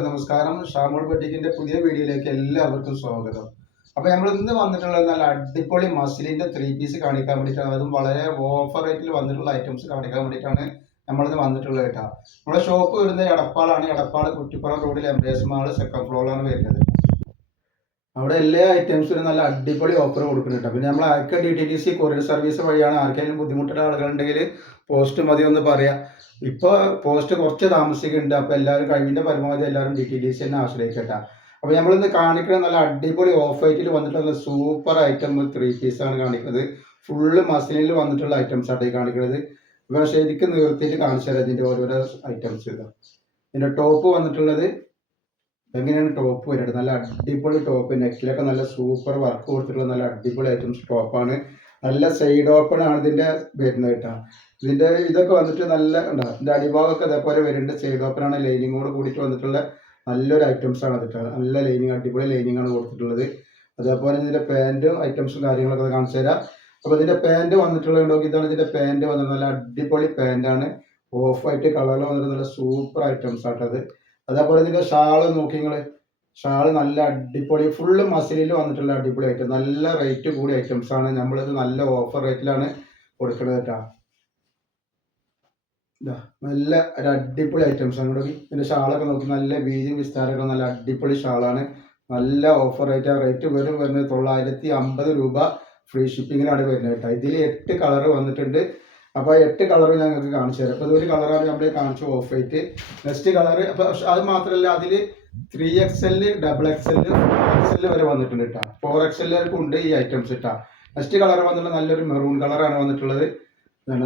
നമസ്കാരം. ഷാമോൾ ബട്ടിക്കിന്റെ പുതിയ വീഡിയോയിലേക്ക് എല്ലാവർക്കും സ്വാഗതം. അപ്പൊ നമ്മൾ ഇന്ന് വന്നിട്ടുള്ളത് നല്ല അടിപൊളി മസിലിന്റെ 3 പീസ് കാണിക്കാൻ വേണ്ടിയിട്ടാണ്. അതും വളരെ ഓഫർ റേറ്റിൽ വന്നിട്ടുള്ള ഐറ്റംസ് കാണിക്കാൻ വേണ്ടിയിട്ടാണ് നമ്മളിന്ന് വന്നിട്ടുള്ളത് കേട്ടോ. നമ്മുടെ ഷോപ്പ് വരുന്നത് എടപ്പാളാണ്. എടപ്പാൾ കുറ്റിപ്പുറം റോഡിൽ എംബിഎസ് മാൾ സെക്കൻഡ് ഫ്ലോറിലാണ് വരുന്നത്. അവിടെ എല്ലാ ഐറ്റംസിനും നല്ല അടിപൊളി ഓഫർ കൊടുക്കുന്നുണ്ട്. പിന്നെ നമ്മൾ അയക്ക DTDC കൊറിയർ സർവീസ് വഴിയാണ്. ആർക്കെങ്കിലും ബുദ്ധിമുട്ടുള്ള ആളുകളുണ്ടെങ്കിൽ പോസ്റ്റ് മതി ഒന്ന് പറയാം. ഇപ്പോൾ പോസ്റ്റ് കുറച്ച് താമസിക്കുന്നുണ്ട്. അപ്പോൾ എല്ലാവരും കഴിവിൻ്റെ പരമാവധി എല്ലാവരും DTDC തന്നെ ആശ്രയിക്കട്ടെ. അപ്പോൾ നമ്മളിന്ന് കാണിക്കുന്ന നല്ല അടിപൊളി ഓഫ് വൈറ്റിൽ വന്നിട്ടുള്ള സൂപ്പർ ഐറ്റം 3 പീസാണ് കാണിക്കുന്നത്. ഫുള്ള് മസിലിൽ വന്നിട്ടുള്ള ഐറ്റംസ് ആയിട്ട് കാണിക്കുന്നത്. ഇപ്പോൾ ശരിക്കും നിർത്തിയിട്ട് കാണിച്ചു തരാം ഇതിൻ്റെ ഓരോരോ ഐറ്റംസ്. ഇതിൻ്റെ ടോപ്പ് വന്നിട്ടുള്ളത് എങ്ങനെയാണ് ടോപ്പ് വരുന്നത്? നല്ല അടിപൊളി ടോപ്പ്, നെക്കിലൊക്കെ നല്ല സൂപ്പർ വർക്ക് കൊടുത്തിട്ടുള്ള നല്ല അടിപൊളി ഐറ്റംസ് ടോപ്പാണ്. നല്ല സൈഡ് ഓപ്പൺ ആണ് ഇതിൻ്റെ വരുന്നത് കേട്ടോ. ഇതിൻ്റെ ഇതൊക്കെ വന്നിട്ട് നല്ല ഉണ്ടാവും. ഇതിൻ്റെ അടിഭാഗമൊക്കെ അതേപോലെ വരുന്നുണ്ട്. സൈഡ് ഓപ്പൺ ആണ്, ലൈനിങ്ങോട് കൂടിയിട്ട് വന്നിട്ടുള്ള നല്ലൊരു ഐറ്റംസ് ആണ് കേട്ടോ. നല്ല ലൈനിങ്, അടിപൊളി ലൈനിങ് ആണ് കൊടുത്തിട്ടുള്ളത്. അതേപോലെ ഇതിൻ്റെ പാൻറ്റും ഐറ്റംസും കാര്യങ്ങളൊക്കെ കാണിച്ചു തരാം. അപ്പോൾ ഇതിൻ്റെ പാൻറ്റ് വന്നിട്ടുള്ളത് ഇതാണ്. ഇതിൻ്റെ പാൻറ്റ് വന്നിട്ട് നല്ല അടിപൊളി പാൻറ്റാണ്. ഓഫ് വൈറ്റ് കളറിൽ വന്നിട്ട് നല്ല സൂപ്പർ ഐറ്റംസ് ആട്ടത്. അതേപോലെ ഇതിൻ്റെ ഷാള് നോക്കി നിങ്ങൾ. ഷാള് നല്ല അടിപൊളി ഫുള്ള് മസിലിൽ വന്നിട്ടുള്ള അടിപൊളി ഐറ്റം. നല്ല റേറ്റ് കൂടിയ ഐറ്റംസ് ആണ്. നമ്മളിത് നല്ല ഓഫർ റേറ്റിലാണ് കൊടുക്കുന്നത് കേട്ടോ. നല്ല ഒരു അടിപൊളി ഐറ്റംസ് ആണ് ഇവിടെ. ഇതിൻ്റെ ഷാളൊക്കെ നോക്കി നല്ല വീതിയും വിസ്താരമൊക്കെ നല്ല അടിപൊളി ഷാളാണ്. നല്ല ഓഫർ റേറ്റ് വരുന്നത് 950 രൂപ. ഫ്രീ ഷിപ്പിങ്ങിലാണ് വരുന്നത് കേട്ടോ. ഇതിൽ 8 കളർ വന്നിട്ടുണ്ട്. അപ്പോൾ 8 കളർ ഞങ്ങൾക്ക് കാണിച്ചു തരാം. അപ്പോൾ ഇതൊരു കളറാണ് നമ്മൾ കാണിച്ചു ഓഫ് വൈറ്റ്. നെക്സ്റ്റ് കളർ, അപ്പോൾ അത് മാത്രമല്ല അതിൽ 3XL, XXL, 4XL വരെ വന്നിട്ടുണ്ട് കേട്ടോ. 4XLർക്കും ഉണ്ട് ഈ ഐറ്റംസ് കേട്ടോ. നെക്സ്റ്റ് കളർ വന്നിട്ടുള്ള നല്ലൊരു മെറൂൺ കളറാണ് വന്നിട്ടുള്ളത്.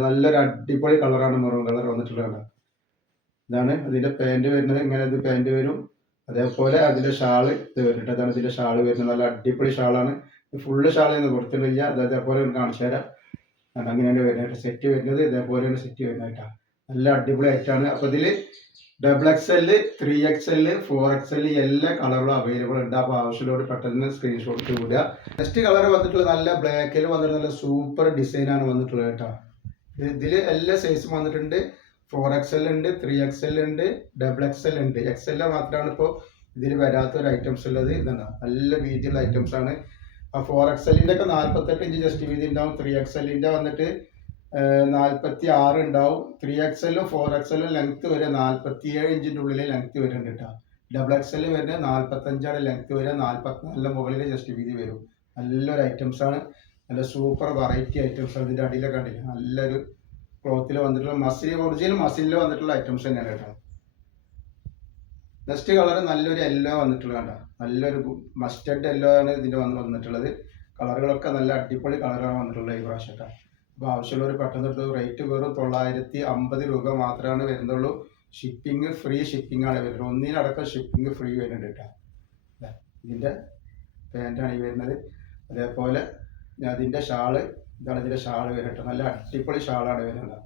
നല്ലൊരു അടിപൊളി കളറാണ് മെറൂൺ കളർ വന്നിട്ടുള്ളത്. ഇതാണ് അതിൻ്റെ പാൻറ്റ് വരുന്നത്. ഇങ്ങനെ ഇത് പാൻറ്റ് വരും. അതേപോലെ അതിൻ്റെ ഷാള് ഇത് വരുന്നുണ്ട്. അതാണ് ഇതിൻ്റെ ഷാള് വരുന്നത്. നല്ല അടിപൊളി ഷാളാണ്. ഫുള്ള് ഷാളൊന്നും കൊടുത്തിട്ടില്ല. അതേപോലെ കാണിച്ചു തരാം. അങ്ങനെയാണ് വരുന്നത്. സെറ്റ് വരുന്നത് ഇതേപോലെയാണ് സെറ്റ് വരുന്നത് കേട്ടോ. നല്ല അടിപൊളി ആയിട്ടാണ്. അപ്പോൾ ഇതിൽ XXL, 3XL, 4XL എല്ലാ കളറുകളും അവൈലബിൾ ഉണ്ട്. അപ്പോൾ ആവശ്യമുള്ളവർ പെട്ടെന്ന് സ്ക്രീൻഷോട്ട് വിടുക. നെക്സ്റ്റ് കളർ വന്നിട്ടുള്ളത് നല്ല ബ്ലാക്കിൽ വന്നിട്ട് നല്ല സൂപ്പർ ഡിസൈനാണ് വന്നിട്ടുള്ളത് കേട്ടോ. ഇതിൽ എല്ലാ സൈസും വന്നിട്ടുണ്ട്. 4XL ഉണ്ട്, 3XL ഉണ്ട്, XXL ഉണ്ട്. XL മാത്രമാണ് ഇപ്പോൾ ഇതിൽ വരാത്തൊരു ഐറ്റംസ് ഉള്ളത്. ഇതാണ് നല്ല വീതിയുള്ള ഐറ്റംസ് ആണ്. ആ 4XLൻ്റെ ഒക്കെ 48 ഇഞ്ച് ജസ്റ്റ് വീതി ഉണ്ടാവും. 3XLൻ്റെ വന്നിട്ട് 46 ഉണ്ടാവും. 3XL, 4XL ലെങ്ത്ത് വരെ 47 ഇഞ്ചിൻ്റെ ഉള്ളിൽ ലെങ്ത്ത് വരുന്നുണ്ട് കേട്ടോ. XXL വരുന്നത് 45 ലെങ്ത്ത് വരെ, 44 മുകളിൽ ജസ്റ്റ് വീതി വരും. നല്ലൊരു ഐറ്റംസ് ആണ്. നല്ല സൂപ്പർ വെറൈറ്റി ഐറ്റംസ് ആണ്. ഇതിൻ്റെ അടിയിലൊക്കെ കണ്ടില്ല നല്ലൊരു ക്ലോത്തിൽ വന്നിട്ടുള്ള ഒറിജിനൽ മസിലിൽ വന്നിട്ടുള്ള ഐറ്റംസ് തന്നെയാണ് കേട്ടോ. നെക്സ്റ്റ് കളർ നല്ലൊരു യെല്ലോ വന്നിട്ടുള്ള കണ്ട. നല്ലൊരു മസ്റ്റർഡ് യെല്ലോ ആണ് ഇതിൻ്റെ വന്നിട്ടുള്ളത്. കളറുകളൊക്കെ നല്ല അടിപൊളി കളറാണ് വന്നിട്ടുള്ളത് ഈ പ്രാവശ്യം കേട്ടോ. അപ്പോൾ ആവശ്യമുള്ളവർ പെട്ടെന്ന് എടുത്ത്. റേറ്റ് വെറും 950 രൂപ മാത്രമാണ് വരുന്നുള്ളൂ. ഷിപ്പിംഗ് ഫ്രീ ഷിപ്പിംഗ് ആണ് വരുന്നത്. ഒന്നിനടക്കം ഷിപ്പിംഗ് ഫ്രീ വരുന്നുണ്ട് കേട്ടോ. ഇതിൻ്റെ പാൻറ്റാണ് ഈ വരുന്നത്. അതേപോലെ അതിൻ്റെ ഷാള് ഇതാണ്. ഇതിൻ്റെ ഷാള് വരുന്നത്. നല്ല അടിപൊളി ഷാളാണ് വരുന്നത്.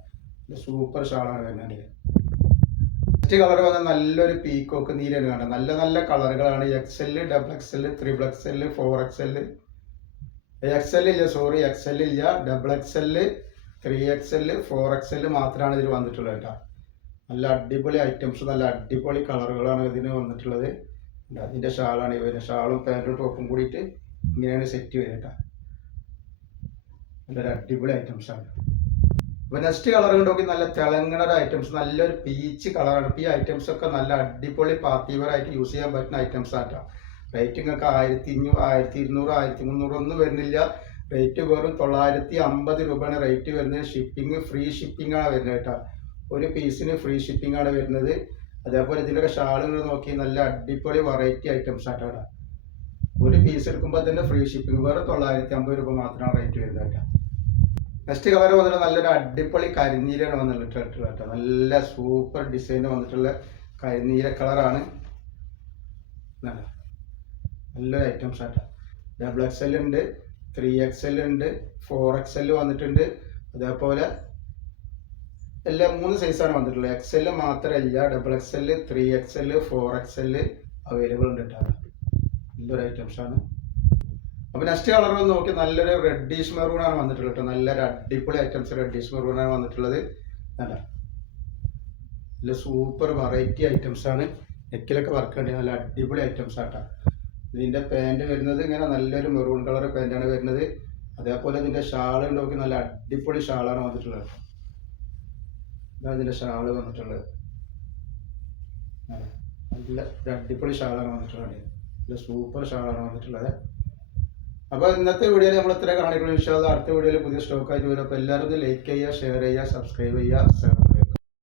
സൂപ്പർ ഷാളാണ് വരുന്നത്. നെക്സ്റ്റ് കളർ വന്നാൽ നല്ലൊരു പീക്കോക്ക് നീലാണ് കാണാം. നല്ല നല്ല കളറുകളാണ്. XL, XXL, 3XL, 4XL, XL ഇല്ല, സോറി XL ഇല്ല, XXL, 3XL, 4XL മാത്രമാണ് ഇതിൽ വന്നിട്ടുള്ളത് കേട്ടോ. നല്ല അടിപൊളി ഐറ്റംസ്, നല്ല അടിപൊളി കളറുകളാണ് ഇതിന് വന്നിട്ടുള്ളത്. ഇതിൻ്റെ ഷാളാണ് ഇവര്. ഷാളും പാൻറ്റും ടോപ്പും കൂടിയിട്ട് ഇങ്ങനെയാണ് സെറ്റ് വരിക കേട്ടോ. നല്ലൊരു അടിപൊളി ഐറ്റംസ് ആണ്. അപ്പോൾ നെക്സ്റ്റ് കളർ നോക്കി നല്ല തിളങ്ങണ ഐറ്റംസ്, നല്ലൊരു പീച്ച് കളറാണ്. ഈ ഐറ്റംസ് ഒക്കെ നല്ല അടിപൊളി പാർട്ടി വെയർ ആയിട്ട് യൂസ് ചെയ്യാൻ പറ്റുന്ന ഐറ്റംസ് ആട്ടോ. റേറ്റിംഗ് ഒക്കെ 1500, 1200, 1300 ഒന്നും വരുന്നില്ല. റേറ്റ് വെറും 950 രൂപയാണ് റേറ്റ് വരുന്നത്. ഷിപ്പിംഗ് ഫ്രീ ഷിപ്പിംഗ് ആണ് വരുന്നത് കേട്ടോ. ഒരു പീസിന് ഫ്രീ ഷിപ്പിംഗ് ആണ് വരുന്നത്. അതേപോലെ ഇതിലൊക്കെ ഷാളുകൾ നോക്കി നല്ല അടിപൊളി വെറൈറ്റി ഐറ്റംസ് ആട്ടോ. ഒരു പീസ് എടുക്കുമ്പോൾ തന്നെ ഫ്രീ ഷിപ്പിംഗ്. വേറെ 950 രൂപ മാത്രമാണ് റേറ്റ് വരുന്നത് കേട്ടോ. നെക്സ്റ്റ് കളർ വന്നിട്ട് നല്ലൊരു അടിപൊളി കരിനീലാണ് വന്നിട്ടുള്ളത് കേട്ടോ. നല്ല സൂപ്പർ ഡിസൈൻ വന്നിട്ടുള്ള കരിനീല കളറാണ്. നല്ലൊരു ഐറ്റംസ് ആട്ടോ. XXL ഉണ്ട്, 3XL ഉണ്ട്, 4XL വന്നിട്ടുണ്ട്. അതേപോലെ എല്ലാ 3 സൈസാണ് വന്നിട്ടുള്ളത്. XL മാത്രമല്ല, XXL, 3XL, 4XL അവൈലബിൾ ഉണ്ട് കേട്ടോ. നല്ലൊരു ഐറ്റംസ് ആണ്. അപ്പോൾ നെക്സ്റ്റ് കളർ നോക്കി നല്ലൊരു റെഡിഷ് മെറൂൺ ആണ് വന്നിട്ടുള്ളത് കേട്ടോ. നല്ലൊരു അടിപൊളി ഐറ്റംസ് റെഡിഷ് മെറൂൺ ആണ് വന്നിട്ടുള്ളത്. നല്ല സൂപ്പർ വെറൈറ്റി ഐറ്റംസ് ആണ്. നെക്കിലൊക്കെ വർക്ക് ഉണ്ട്, നല്ല അടിപൊളി ഐറ്റംസ് ആട്ടാ. ഇതിൻ്റെ പാൻറ് വരുന്നത് ഇങ്ങനെ നല്ലൊരു മെറൂൺ കളർ പാൻറ്റാണ് വരുന്നത്. അതേപോലെ ഇതിൻ്റെ ഷാള് നോക്കി നല്ല അടിപൊളി ഷാളാണ് വന്നിട്ടുള്ളത്. ഇതാണ് ഇതിൻ്റെ ഷാള് വന്നിട്ടുള്ളത്. നല്ല ഒരു അടിപൊളി ഷാളാണ് വന്നിട്ടുള്ളത്. നല്ല സൂപ്പർ ഷാളാണ് വന്നിട്ടുള്ളത്. അപ്പോൾ ഇന്നത്തെ വീഡിയോയിൽ നമ്മൾ ഇത്ര കാണിക്കണം. ഇൻഷാ അല്ലാഹ് അടുത്ത വീഡിയോയിൽ പുതിയ സ്റ്റോക്കായിട്ട് വരും. അപ്പോൾ എല്ലാവരും ലൈക്ക് ചെയ്യുക, ഷെയർ ചെയ്യുക, സബ്സ്ക്രൈബ് ചെയ്യുക.